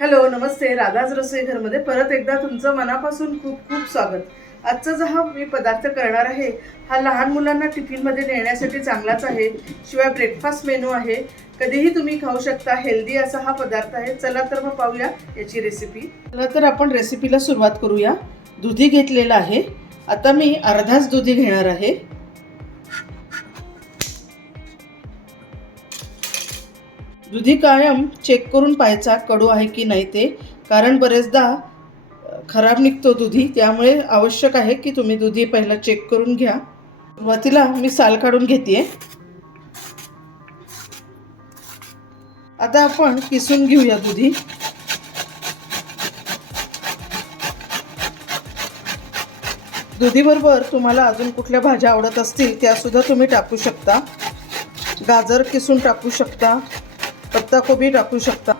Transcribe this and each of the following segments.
Hello नमस्ते. राधाज रसोई घरमध्ये परत एकदा तुमचं मनापासून खूप खूप स्वागत. आजचा जो हा मी पदार्थ करणार आहे हा लहान मुलांना टिफिनमध्ये नेण्यासाठी चांगलाच आहे. शिवाय ब्रेकफास्ट मेनू आहे. कधीही तुम्ही खाऊ शकता. हेल्दी असा हा पदार्थ आहे. चला तर मग पाहूया याची रेसिपी चला तर आपण रेसिपीला सुरुवात करूया. दुधी घेतलेलं आहे. आता मी अर्धाच दुधी घेणार आहे. दुधी कायम चेक करून पाहायचा कडू आहे की नाही ते. कारण बरेचदा खराब निघतो दुधी त्यामुळे आवश्यक आहे की तुम्ही दुधी पहिला चेक करून घ्या. सुरुवातीला मी साल काढून घेते आता आपण किसून घेऊया दुधी. दुधीबरोबर तुम्हाला अजून कुठल्या भाज्या आवडत असतील त्या सुद्धा तुम्ही टाकू शकता. गाजर किसून टाकू शकता. पत्ताकोबी टाकू शकता.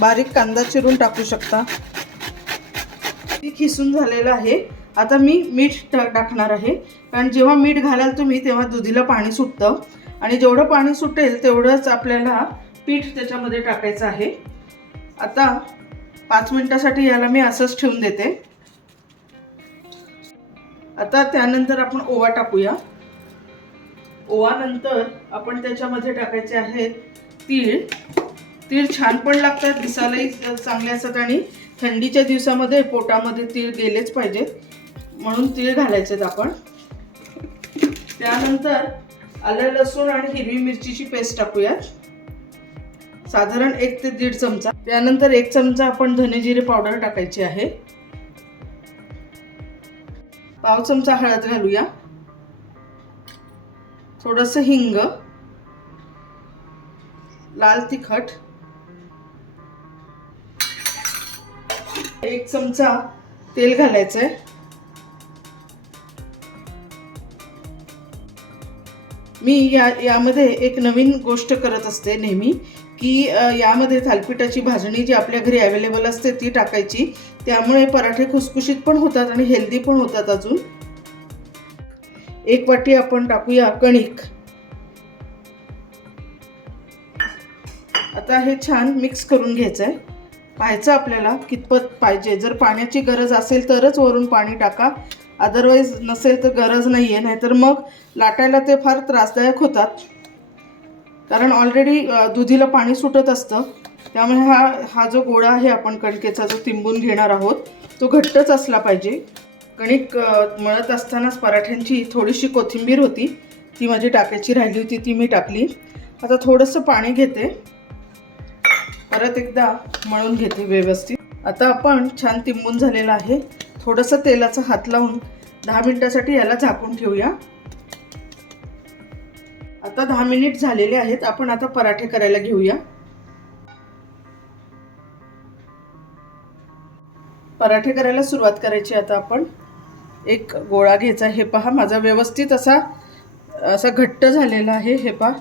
बारीक कांदा चिरून टाकू शकता. ती खिसून झालेलं आहे. आता मी मीठ टाकणार आहे. कारण जेव्हा मीठ घालाल तुम्ही तेव्हा दुधीला पाणी सुटतं. आणि जेवढं पाणी सुटेल तेवढंच आपल्याला पीठ त्याच्यामध्ये टाकायचं आहे. आता पाच मिनटासाठी याला मी असंच ठेवून देते. आता त्यानंतर आपण ओवा टाकूया. ओवानंतर आपण त्याच्यामध्ये टाकायचे आहेत तीळ. तीळ छान पण लागतात दिसायलाही चांगले असतात आणि थंडीच्या दिवसामध्ये पोटामध्ये तीळ गेलेच पाहिजेत म्हणून तीळ घालायचेत आपण. त्यानंतर आलं लसूण आणि हिरवी मिरचीची पेस्ट टाकूयात. साधारण एक ते दीड चमचा. त्यानंतर एक चमचा आपण धनेजिरे पावडर टाकायची आहे. पाव चमचा हळद घालूया. थोडस हिंग लाल तिखट एक चमचा तेल घालायचंय. मी या यामध्ये एक नवीन गोष्ट करत असते नेहमी की यामध्ये थालपिठाची भाजणी जी आपल्या घरी अवेलेबल असते ती टाकायची. त्यामुळे पराठे खुसखुशीत पण होतात आणि हेल्दी पण होतात अजून. एक वाटी आपण टाकूया कणिक. आता हे छान मिक्स करून घ्यायचं आहे पाहायचं आपल्याला कितपत पाहिजे. जर पाण्याची गरज असेल तरच वरून पाणी टाका. अदरवाईज नसेल तर गरज नाही आहे नाहीतर मग लाटायला ते फार त्रासदायक होतात. कारण ऑलरेडी दुधीला पाणी सुटत असतं. त्यामुळे हा हा जो गोळा आहे आपण कणकेचा जो तिंबून घेणार आहोत तो घट्टच असला पाहिजे. कणिक मळत असतानाच पराठ्यांची थोडीशी कोथिंबीर होती. ती माझी टाकायची राहिली होती ती मी टाकली. आता थोडंसं पाणी घेते. परत एकदा मळून घेते व्यवस्थित. आता आपण छान तिंबून झालेलं आहे. थोडंसं तेलाचा हात लावून दहा मिनिटासाठी याला झाकून ठेवूया. आता दहा मिनिट झालेले आहेत आपण आता पराठे करायला घेऊया. पराठे करायला सुरुवात करायची आता आपण. एक गोळा घ्यायचा हे पहा माझा व्यवस्थित असा असा घट्ट झालेला आहे. हे पहा.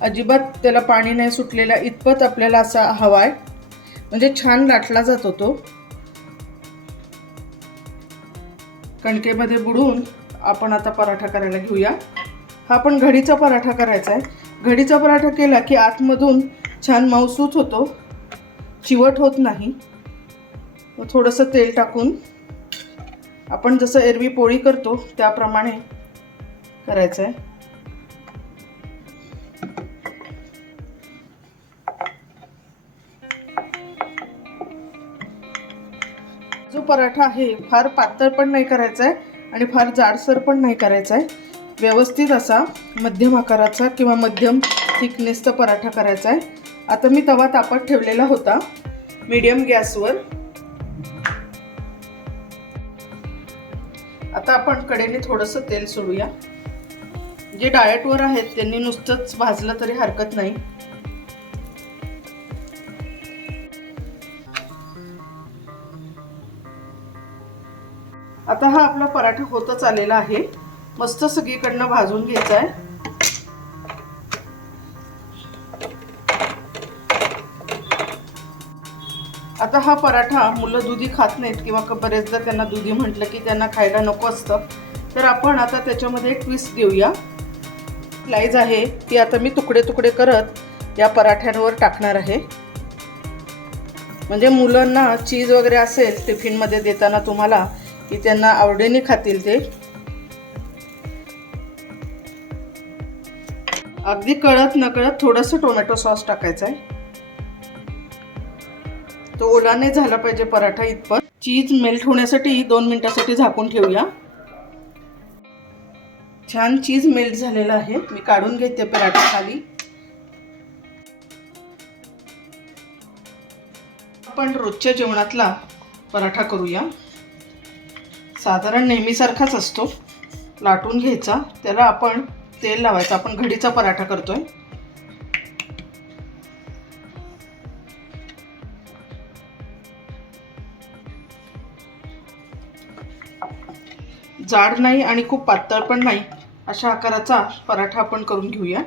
अजिबात त्याला पाणी नाही सुटलेला. इतपत आपल्याला असा हवा आहे. म्हणजे छान लाटला जातो तो कणकेमध्ये बुडवून आपण आता पराठा करायला घेऊया. हा पण घडीचा पराठा करायचा आहे. घडीचा पराठा केला की आतमधून छान मऊसूत होतो. चिवट होत नाही. थोडंसं तेल टाकून आपण जसं एरवी पोळी करतो त्याप्रमाणे करायचं आहे जो पराठा आहे फार पातळ पण नाही करायचा आहे आणि फार जाडसर पण नाही करायचा आहे व्यवस्थित असा मध्यम आकाराचा किंवा मध्यम थिकनेसचा पराठा करायचा आहे आता मी तवा तापत ठेवलेला होता. मीडियम गॅसवर. आता आपण कडेने थोडंसं तेल सोडूया. जे डाएटवर आहेत त्यांनी नुसतंच भाजलं तरी हरकत नाही. आता हा आपला पराठा होतच आलेला आहे. मस्त सगळीकडनं भाजून घ्यायचा आहे. आता हा पराठा मुलं दुधी खात नाहीत किंवा बरेचदा त्यांना दुधी म्हटलं की त्यांना खायला नको असतं. तर आपण आता त्याच्यामध्ये एक ट्विस्ट देऊया. स्लाईज आहे. ती आता मी तुकडे तुकडे करत या पराठ्यांवर टाकणार आहे. म्हणजे मुलांना चीज वगैरे असेल टिफिनमध्ये देताना तुम्हाला की त्यांना आवडीने खातील ते. अगदी कळत नकळत थोडंसं टोमॅटो सॉस टाकायचं आहे. तो ओला नाही झाला पाहिजे पराठा इतपत चीज मेल्ट होण्यासाठी दोन मिनिटासाठी झाकून ठेवूया. छान चीज मेल्ट झालेला आहे. मी काढून घेते पराठा खाली. आपण रोजच्या जेवणातला पराठा करूया. साधारण नेहमीसारखाच असतो. लाटून घ्यायचा. त्याला आपण तेल लावायचं. आपण घडीचा पराठा करतोय. जाड नाही आणि खूप पातळ पण नाही अशा आकाराचा पराठा आपण करून घेऊया.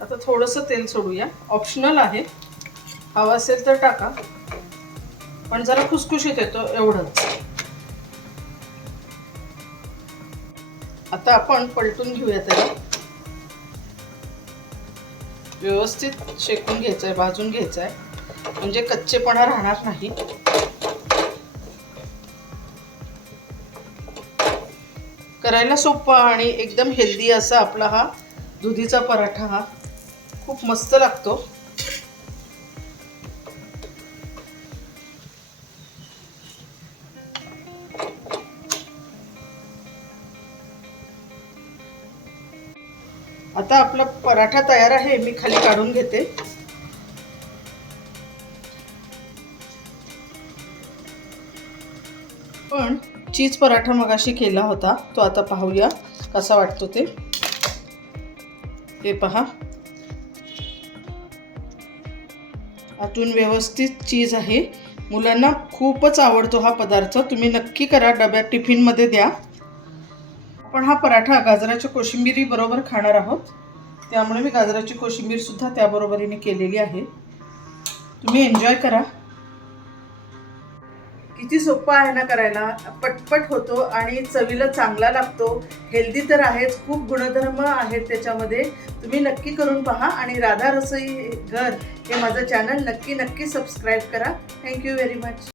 आता थोडंसं तेल सोडूया. ऑप्शनल आहे. हवा असेल तर टाका. पण जरा खुसखुशीत येतो एवढंच. आता आपण पलटून घेऊया त्याला. व्यवस्थित शेकून घ्यायचं आहे भाजून घ्यायचं आहे म्हणजे कच्चेपणा राहणार नाही. करायला सोपा आणि एकदम हेल्दी असा आपला हा दुधीचा पराठा हा खूप मस्त लागतो. आता आपला पराठा तयार आहे मी खाली काढून घेते. पण चीज पराठा मगाशी केला होता तो आता पाहूया कसा वाटतो ते. हे पहा. आतून व्यवस्थित चीज आहे. मुलांना खूपच आवडतो हा पदार्थ तुम्ही नक्की करा डब्यात टिफिनमध्ये द्या. आपण हा पराठा गाजराच्या कोशिंबिरीबरोबर खाणार आहोत. त्यामुळे मी गाजराची कोशिंबीरसुद्धा त्याबरोबरीने केलेली आहे. तुम्ही एन्जॉय करा. किती सोपा आहे ना करायला. पटपट होतो आणि चवीला चांगला लागतो. हेल्दी तर आहेच खूप गुणधर्म आहेत त्याच्यामध्ये. तुम्ही नक्की करून पहा आणि राधा रसोई घर हे माझं चॅनल नक्की नक्की सबस्क्राईब करा. Thank you very much